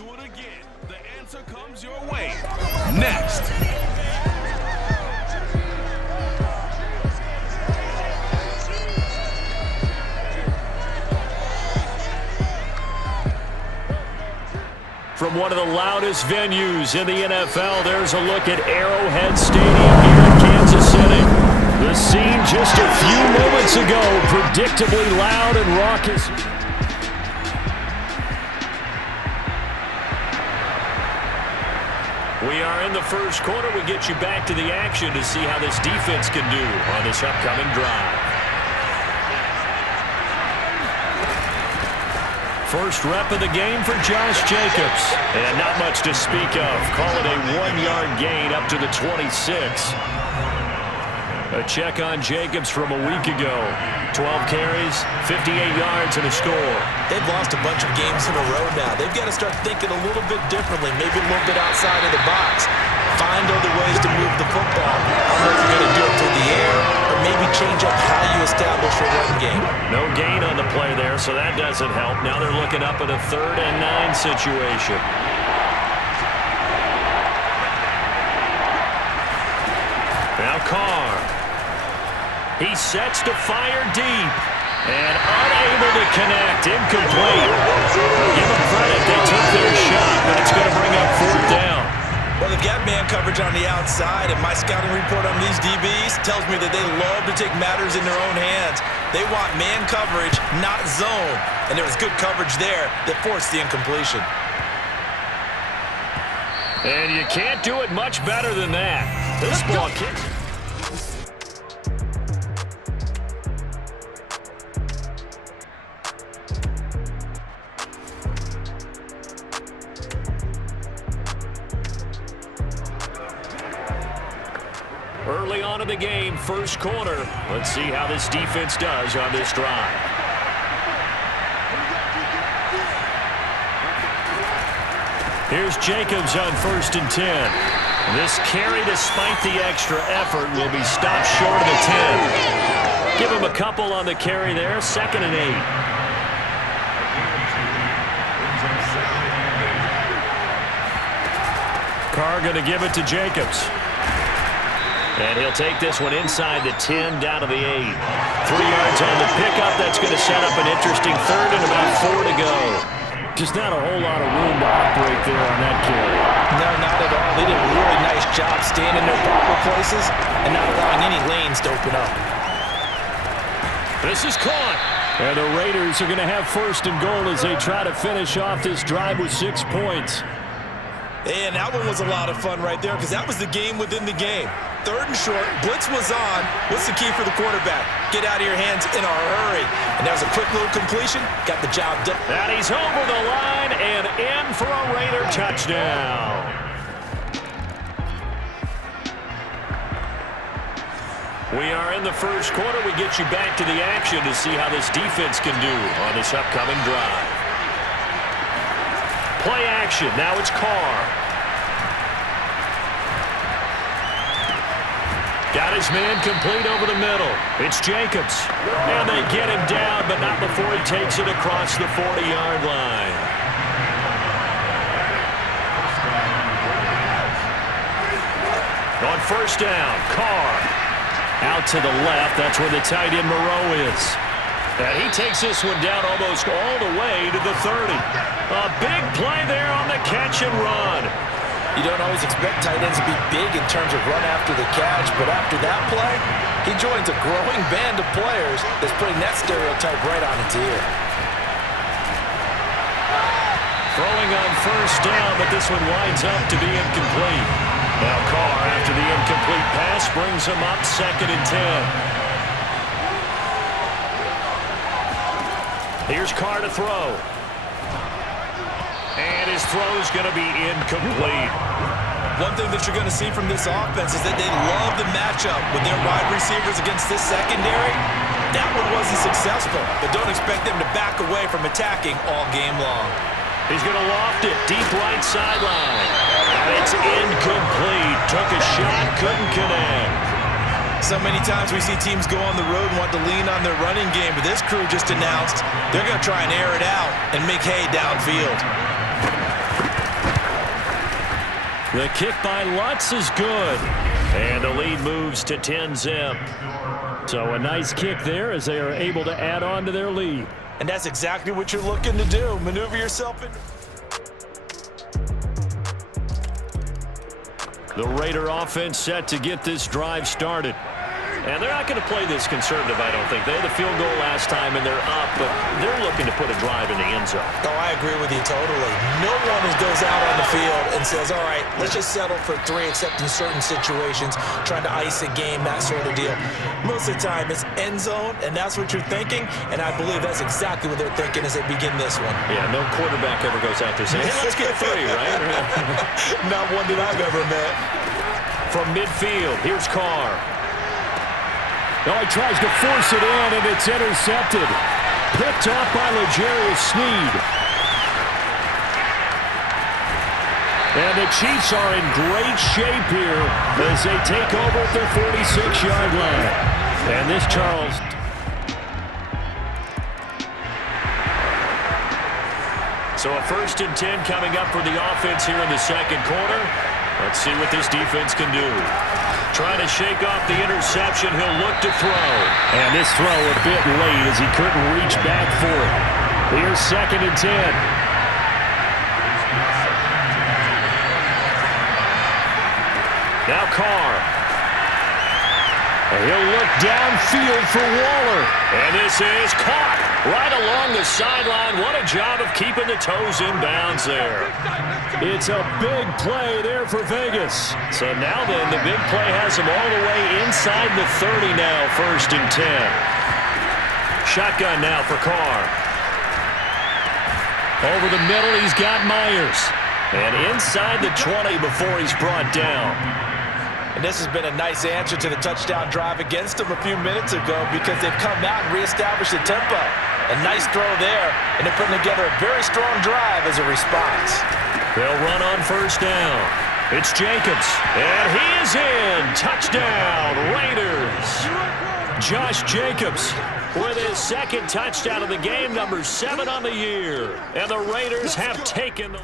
Do it again. The answer comes your way. Next. From one of the loudest venues in the NFL, there's a look at Arrowhead Stadium here in Kansas City. The scene just a few moments ago, predictably loud and raucous. We are in the first quarter. We get you back to the action to see how this defense can do on this upcoming drive. First rep of the game for Josh Jacobs. And not much to speak of. Call it a 1-yard gain up to the 26. A check on Jacobs from a week ago. 12 carries, 58 yards, and a score. They've lost a bunch of games in a row now. They've got to start thinking a little bit differently, maybe a little bit outside of the box. Find other ways to move the football. I don't know if you're going to do it through the air or maybe change up how you establish your run game. No gain on the play there, so that doesn't help. Now they're looking up at a 3rd and 9 situation. Now Carr. He sets to fire deep. And unable to connect. Incomplete. Give them credit. They took their shot, but it's going to bring up 4th down. Well, they've got man coverage on the outside, and my scouting report on these DBs tells me that they love to take matters in their own hands. They want man coverage, not zone. And there was good coverage there that forced the incompletion. And you can't do it much better than that. This ball kick. Early on in the game, first quarter. Let's see how this defense does on this drive. Here's Jacobs on 1st and 10. This carry, despite the extra effort, will be stopped short of the 10. Give him a couple on the carry there, 2nd and 8. Carr going to give it to Jacobs. And he'll take this one inside the 10, down to the 8. 3 yards on the pickup. That's going to set up an interesting 3rd and about 4 to go. Just not a whole lot of room to operate there on that carry. No, not at all. They did a really nice job staying in their proper places and not allowing any lanes to open up. This is caught. And the Raiders are going to have 1st and goal as they try to finish off this drive with 6 points. And that one was a lot of fun right there because that was the game within the game. 3rd and short, blitz was on. What's the key for the quarterback? Get out of your hands in a hurry. And that was a quick little completion. Got the job done. And he's over the line and in for a Raider touchdown. We are in the first quarter. We get you back to the action to see how this defense can do on this upcoming drive. Play action. Now it's Carr. Got his man complete over the middle. It's Jacobs. And they get him down, but not before he takes it across the 40-yard line. On 1st down, Carr. Out to the left. That's where the tight end Moreau is. And he takes this one down almost all the way to the 30. A big play there on the catch and run. You don't always expect tight ends to be big in terms of run after the catch, but after that play, he joins a growing band of players that's putting that stereotype right on its ear. Throwing on 1st down, but this one winds up to be incomplete. Now Carr, after the incomplete pass, brings him up 2nd and 10. Here's Carr to throw. And his throw's going to be incomplete. One thing that you're going to see from this offense is that they love the matchup with their wide receivers against this secondary. That one wasn't successful, but don't expect them to back away from attacking all game long. He's going to loft it deep right sideline. And it's incomplete. Took a shot, couldn't connect. So many times we see teams go on the road and want to lean on their running game, but this crew just announced they're going to try and air it out and make hay downfield. The kick by Lutz is good. And the lead moves to 10-zip. So a nice kick there as they are able to add on to their lead. And that's exactly what you're looking to do. Maneuver yourself in. The Raider offense set to get this drive started. And they're not going to play this conservative, I don't think. They had the field goal last time, and they're up, but they're looking to put a drive in the end zone. Oh, I agree with you totally. No one goes out on the field and says, all right, let's just settle for 3, except in certain situations, trying to ice a game, that sort of deal. Most of the time, it's end zone, and that's what you're thinking, and I believe that's exactly what they're thinking as they begin this one. Yeah, no quarterback ever goes out there saying, hey, let's get 3, right? Not one that I've ever met. From midfield, here's Carr. Oh, he tries to force it in, and it's intercepted. Picked off by L'Jarius Sneed. And the Chiefs are in great shape here as they take over at their 46-yard line. And this Charles. So a 1st and 10 coming up for the offense here in the second quarter. Let's see what this defense can do. Trying to shake off the interception. He'll look to throw. And this throw a bit late as he couldn't reach back for it. Here's 2nd and 10. Now Carr. And he'll look downfield for Waller. And this is caught right along the sideline. What a job of keeping the toes in bounds there. It's a big play there for Vegas. So now then, the big play has him all the way inside the 30 now, 1st and 10. Shotgun now for Carr. Over the middle, he's got Myers. And inside the 20 before he's brought down. And this has been a nice answer to the touchdown drive against them a few minutes ago because they've come out and reestablished the tempo. A nice throw there, and they're putting together a very strong drive as a response. They'll run on 1st down. It's Jacobs, and he is in. Touchdown, Raiders. Josh Jacobs with his 2nd touchdown of the game, number 7 on the year. And the Raiders have taken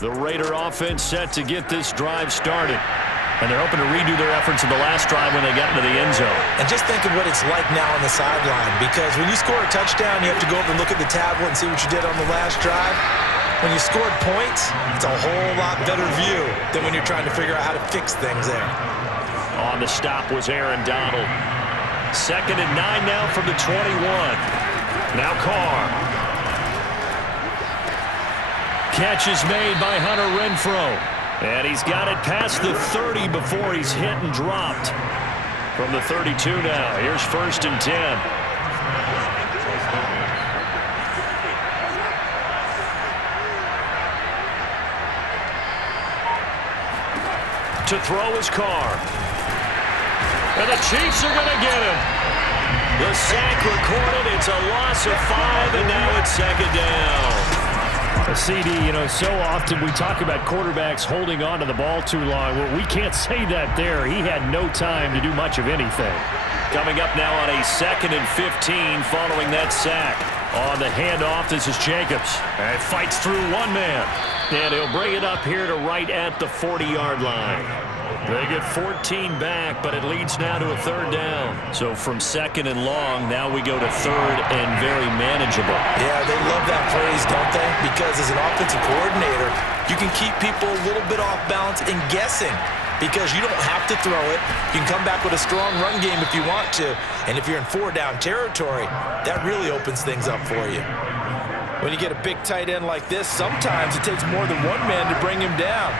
the Raider offense set to get this drive started. And they're hoping to redo their efforts in the last drive when they got into the end zone. And just think of what it's like now on the sideline, because when you score a touchdown, you have to go over and look at the tablet and see what you did on the last drive. When you scored points, it's a whole lot better view than when you're trying to figure out how to fix things there. On the stop was Aaron Donald. 2nd and 9 now from the 21. Now Carr. Catch is made by Hunter Renfrow. And he's got it past the 30 before he's hit and dropped. From the 32 now, here's 1st and 10. To throw his Carr. And the Chiefs are going to get him. The sack recorded. It's a loss of 5, and now it's 2nd down. CD, so often we talk about quarterbacks holding on to the ball too long. Well, we can't say that there. He had no time to do much of anything. Coming up now on a 2nd and 15 following that sack. On the handoff, this is Jacobs. And fights through one man. And he'll bring it up here to right at the 40-yard line. They get 14 back, but it leads now to a 3rd down. So from 2nd and long, now we go to 3rd and very manageable. Yeah, they love that phrase, don't they? Because as an offensive coordinator, you can keep people a little bit off balance and guessing because you don't have to throw it. You can come back with a strong run game if you want to. And if you're in 4-down territory, that really opens things up for you. When you get a big tight end like this, sometimes it takes more than one man to bring him down.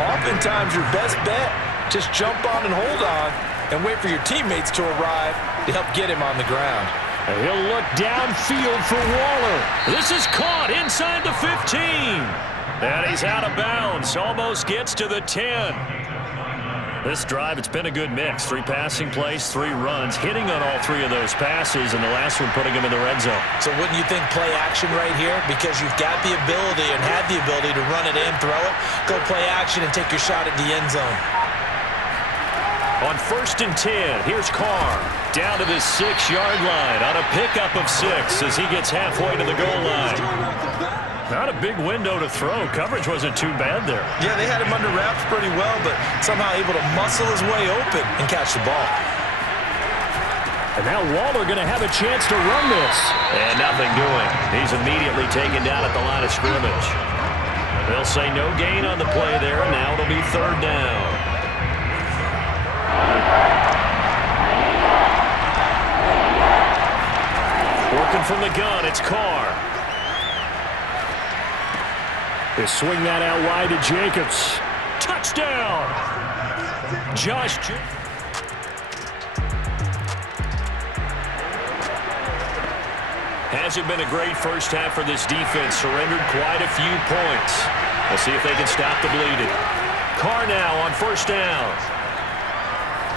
Oftentimes, your best bet, just jump on and hold on and wait for your teammates to arrive to help get him on the ground. And he'll look downfield for Waller. This is caught inside the 15. And he's out of bounds. Almost gets to the 10. This drive, it's been a good mix. 3 passing plays, 3 runs, hitting on all 3 of those passes, and the last one putting him in the red zone. So wouldn't you think play action right here? Because you've got the ability and had the ability to run it in, throw it, go play action and take your shot at the end zone. On 1st and 10, here's Carr. Down to the 6-yard line on a pickup of 6 as he gets halfway to the goal line. Now Not a big window to throw. Coverage wasn't too bad there. Yeah, they had him under wraps pretty well, but somehow able to muscle his way open and catch the ball. And now Waller going to have a chance to run this. And nothing doing. He's immediately taken down at the line of scrimmage. They'll say no gain on the play there, and now it'll be third down. Working from the gun, it's Carr. They swing that out wide to Jacobs. Touchdown! Josh Hasn't been a great first half for this defense. Surrendered quite a few points. We'll see if they can stop the bleeding. Carr now on first down.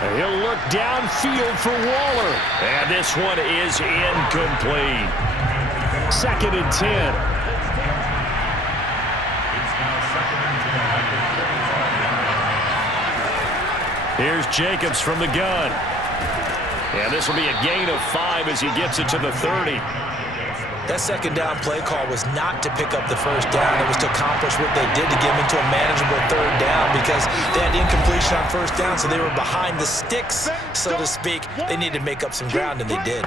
And he'll look downfield for Waller. And this one is incomplete. 2nd and 10. Here's Jacobs from the gun. And this will be a gain of 5 as he gets it to the 30. That second down play call was not to pick up the first down. It was to accomplish what they did to get him into a manageable third down because they had incompletion on first down, so they were behind the sticks, so to speak. They needed to make up some ground, and they did.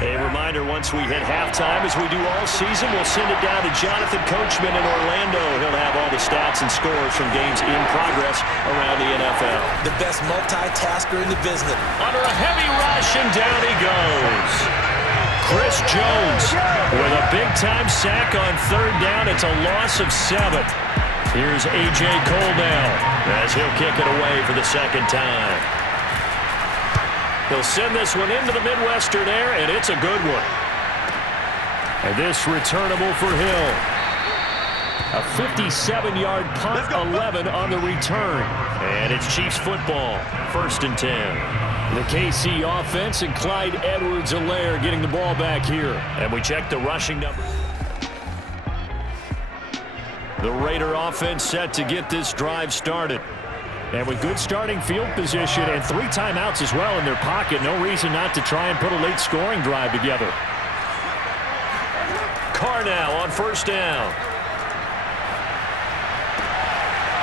A reminder, once we hit halftime, as we do all season, we'll send it down to Jonathan Coachman in Orlando. He'll have all the stats and scores from games in progress around the NFL. The best multitasker in the business. Under a heavy rush, and down he goes. Chris Jones with a big-time sack on third down. It's a loss of 7. Here's A.J. Cole now as he'll kick it away for the second time. He'll send this one into the Midwestern air, and it's a good one. And this returnable for Hill. A 57-yard punt, 11 on the return. And it's Chiefs football, 1st and 10. The KC offense and Clyde Edwards-Helaire getting the ball back here. And we check the rushing number. The Raider offense set to get this drive started. And with good starting field position and 3 timeouts as well in their pocket, no reason not to try and put a late scoring drive together. Carr now on first down.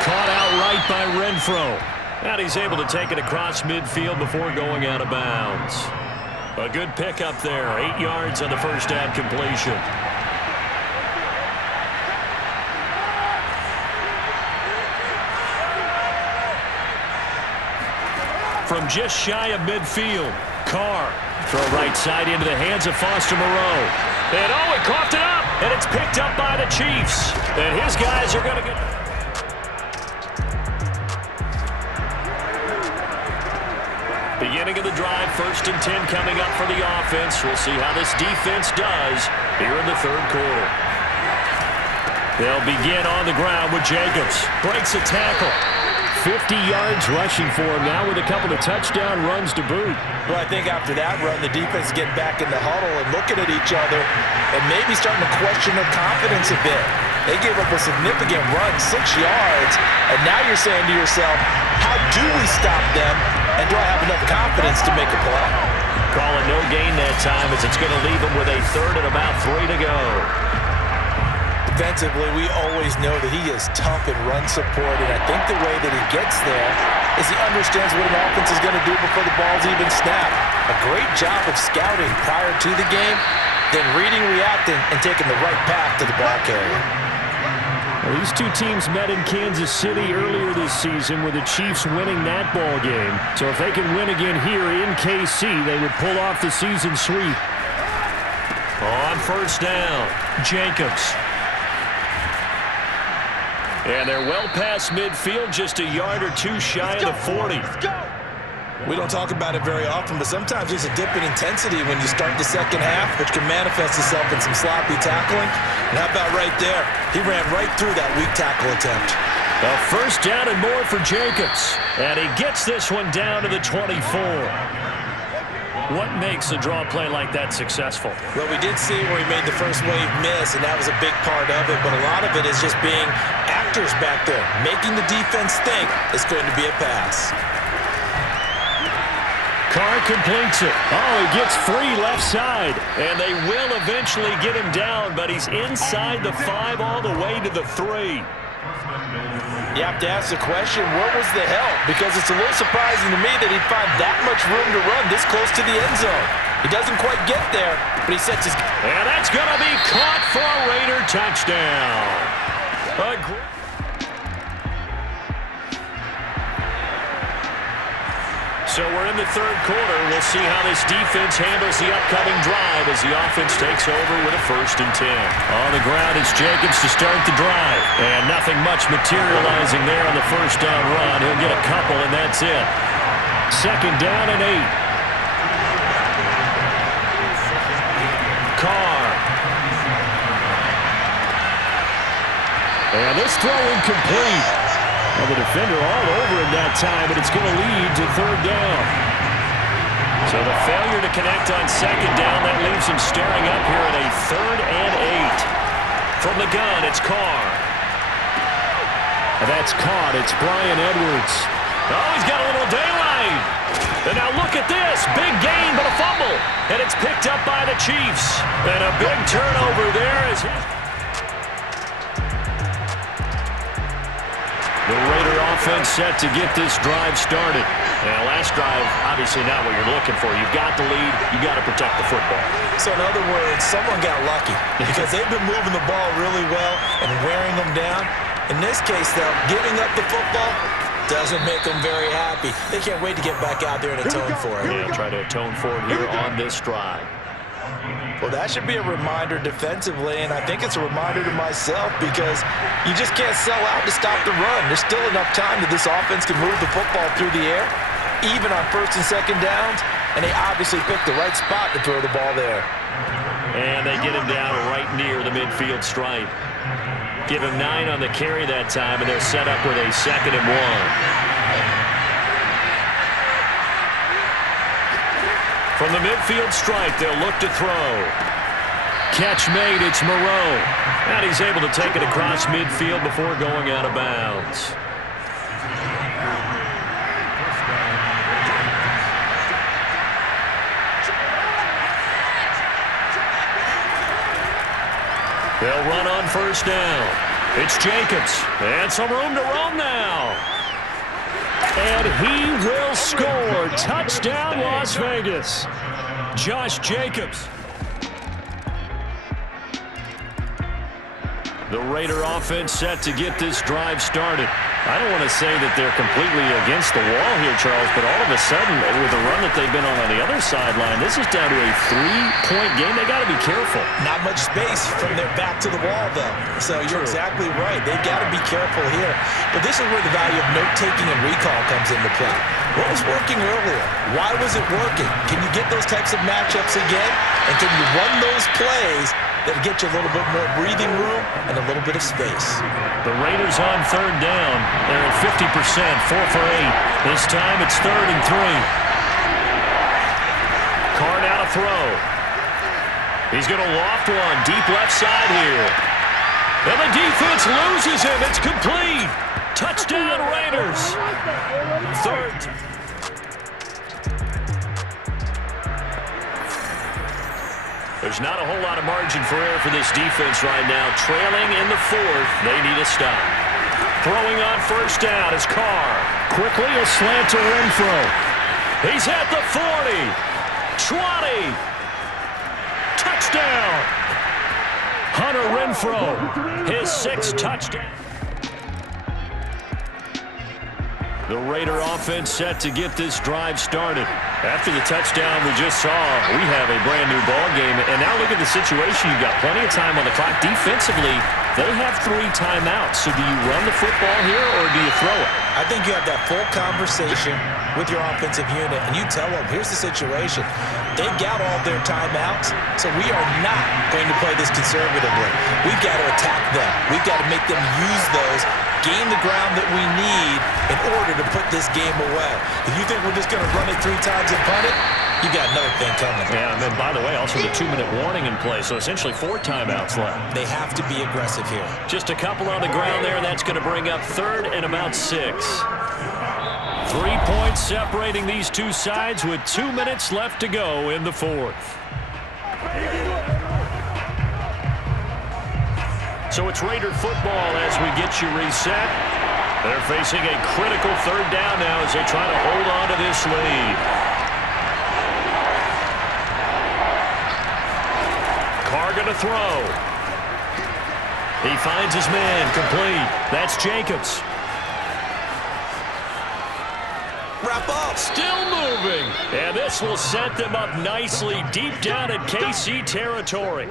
Caught outright by Renfro. And he's able to take it across midfield before going out of bounds. A good pickup there, 8 yards on the first down completion. From just shy of midfield, Carr. Throw right side into the hands of Foster Moreau. And oh, he coughed it up, and it's picked up by the Chiefs. And his guys are going to get... Beginning of the drive, 1st and 10 coming up for the offense. We'll see how this defense does here in the third quarter. They'll begin on the ground with Jacobs. Breaks a tackle. 50 yards rushing for him now with a couple of touchdown runs to boot. Well, I think after that run, the defense getting back in the huddle and looking at each other and maybe starting to question their confidence a bit. They gave up a significant run, 6 yards, and now you're saying to yourself, how do we stop them, and do I have enough confidence to make a play? Call it no gain that time as it's going to leave them with a third and about 3 to go. Defensively, we always know that he is tough in run support, and I think the way that he gets there is he understands what an offense is going to do before the ball's even snapped. A great job of scouting prior to the game, then reading, reacting, and taking the right path to the ball carrier. Well, these two teams met in Kansas City earlier this season with the Chiefs winning that ball game. So if they can win again here in KC, they would pull off the season sweep. On first down, Jacobs. And they're well past midfield, just a yard or 2 shy of the 40. We don't talk about it very often, but sometimes there's a dip in intensity when you start the second half, which can manifest itself in some sloppy tackling. And how about right there? He ran right through that weak tackle attempt. A first down and more for Jacobs. And he gets this one down to the 24. What makes a draw play like that successful? Well, we did see where he made the first wave miss, and that was a big part of it. But a lot of it is just being actors back there, making the defense think it's going to be a pass. Carr completes it. Oh, he gets free left side. And they will eventually get him down, but he's inside the 5 all the way to the 3. You have to ask the question, what was the help? Because it's a little surprising to me that he'd find that much room to run this close to the end zone. He doesn't quite get there, but he sets his... And that's going to be caught for a Raider touchdown. So we're in the third quarter. We'll see how this defense handles the upcoming drive as the offense takes over with a 1st and 10. On the ground, it's Jacobs to start the drive. And nothing much materializing there on the first down run. He'll get a couple, and that's it. 2nd down and 8. Carr. And this throw incomplete. Well, the defender all over him that time, but it's going to lead to 3rd down. So the failure to connect on 2nd down, that leaves him staring up here at a 3rd and 8. From the gun, it's Carr. That's caught. It's Brian Edwards. Oh, he's got a little daylight. And now look at this. Big gain, but a fumble. And it's picked up by the Chiefs. And a big turnover there as... The Raider offense set to get this drive started. Now, last drive, obviously not what you're looking for. You've got the lead. You've got to protect the football. So, in other words, someone got lucky because they've been moving the ball really well and wearing them down. In this case, though, giving up the football doesn't make them very happy. They can't wait to get back out there and atone for it. Yeah, try to atone for it here on this drive. Well, that should be a reminder defensively, and I think it's a reminder to myself because you just can't sell out to stop the run. There's still enough time that this offense can move the football through the air, even on 1st and 2nd downs, and they obviously picked the right spot to throw the ball there. And they get him down right near the midfield stripe. Give him 9 on the carry that time, and they're set up with a 2nd and 1. From the midfield stripe, they'll look to throw. Catch made, it's Moreau. And he's able to take it across midfield before going out of bounds. They'll run on 1st down. It's Jacobs. And some room to roam now. And he will score. Touchdown, Las Vegas. Josh Jacobs. The Raider offense set to get this drive started. I don't want to say that they're completely against the wall here, Charles, but all of a sudden, with the run that they've been on the other sideline, this is down to a 3-point game. They got to be careful. Not much space from their back to the wall, though. So you're exactly right. They've got to be careful here. But this is where the value of note-taking and recall comes into play. What was working earlier? Why was it working? Can you get those types of matchups again? And can you run those plays that'll get you a little bit more breathing room and a little bit of space? The Raiders on 3rd down. They're at 50%, 4 for 8. This time it's 3rd and 3. Carr now to throw. He's going to loft one deep left side here. And the defense loses him. It's complete. Touchdown, Raiders. 3rd. There's not a whole lot of margin for error for this defense right now. Trailing in the 4th. They need a stop. Throwing on 1st down is Carr. Quickly a slant to Renfro. He's at the 40. 20. Touchdown. Hunter Renfro. His 6th touchdown. The Raider offense set to get this drive started. After the touchdown we just saw, we have a brand new ball game. And now look at the situation. You've got plenty of time on the clock. Defensively, they have 3 timeouts. So do you run the football here or do you throw it? I think you have that full conversation with your offensive unit, and you tell them, here's the situation. They've got all their timeouts, so we are not going to play this conservatively. We've got to attack them. We've got to make them use those, gain the ground that we need in order to put this game away. If you think we're just going to run it 3 times and punt it, you got another thing coming. Yeah, and then, by the way, also the 2-minute warning in play, so essentially 4 timeouts left. They have to be aggressive here. Just a couple on the ground there. That's going to bring up 3rd and about 6. 3 points separating these two sides with 2 minutes left to go in the fourth. So it's Raider football as we get you reset. They're facing a critical third down now as they try to hold on to this lead. Carr going to throw. He finds his man, complete. That's Jacobs. Wrap up. Still moving. And this will set them up nicely deep down in KC territory.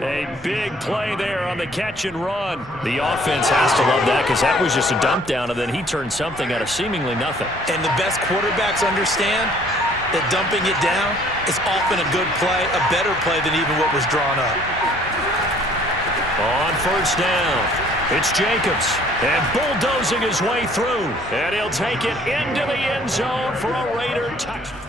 A big play there on the catch and run. The offense has to love that because that was just a dump down, and then he turned something out of seemingly nothing. And the best quarterbacks understand that dumping it down is often a good play, a better play than even what was drawn up. On first down, it's Jacobs. And bulldozing his way through. And he'll take it into the end zone for a Raider touchdown.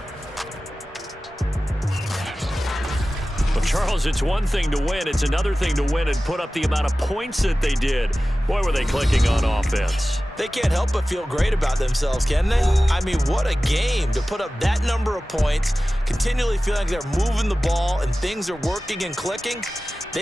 Well, Charles, it's one thing to win. It's another thing to win and put up the amount of points that they did. Boy, were they clicking on offense. They can't help but feel great about themselves, can they? I mean, what a game to put up that number of points, continually feeling like they're moving the ball and things are working and clicking.